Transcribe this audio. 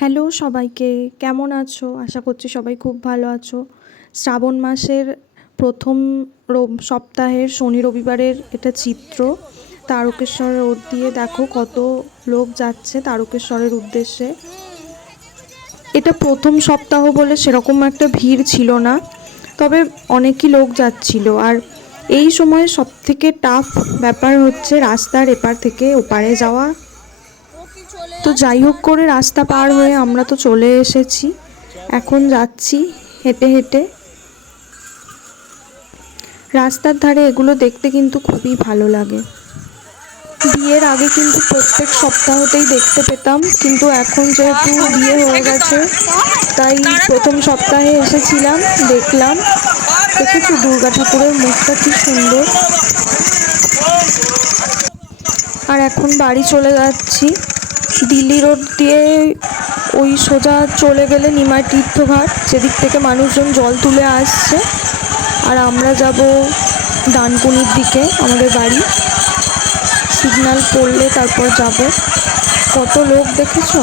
Hello সবাইকে, কেমন আছো? আশা করছি সবাই খুব ভালো আছো। শ্রাবণ মাসের প্রথম সপ্তাহের শনি রবিবারের এটা চিত্র। তারকেশ্বর রোড দিয়ে দেখো কত লোক যাচ্ছে তারকেশ্বরের উদ্দেশ্যে। এটা প্রথম সপ্তাহ বলে সেরকম একটা ভিড় ছিল না, তবে অনেকই লোক যাচ্ছিল। আর এই সময় সবথেকে টাফ ব্যাপার হচ্ছে রাস্তার এপার থেকে ওপারে যাওয়া। তো যাই হোক করে রাস্তা পার হয়ে আমরা তো চলে এসেছি, এখন যাচ্ছি হেঁটে হেঁটে। রাস্তার ধারে এগুলো দেখতে কিন্তু খুবই ভালো লাগে। বিয়ের আগে কিন্তু প্রত্যেক সপ্তাহতেই দেখতে পেতাম, কিন্তু এখন যেহেতু বিয়ে হয়ে গেছে তাই প্রথম সপ্তাহে এসেছিলাম, দেখলাম। দেখেছি দুর্গা ঠাকুরের মুখটা কি সুন্দর। আর এখন বাড়ি চলে যাচ্ছি। দিল্লি রোড দিয়ে ওই সোজা চলে গেলে নিমাই তীর্থঘাট, যেদিক থেকে মানুষজন জল তুলে আসছে। আর আমরা যাব ডানকুনির দিকে, আমাদের বাড়ি। সিগন্যাল পড়লে তারপর যাব। কত লোক দেখেছো?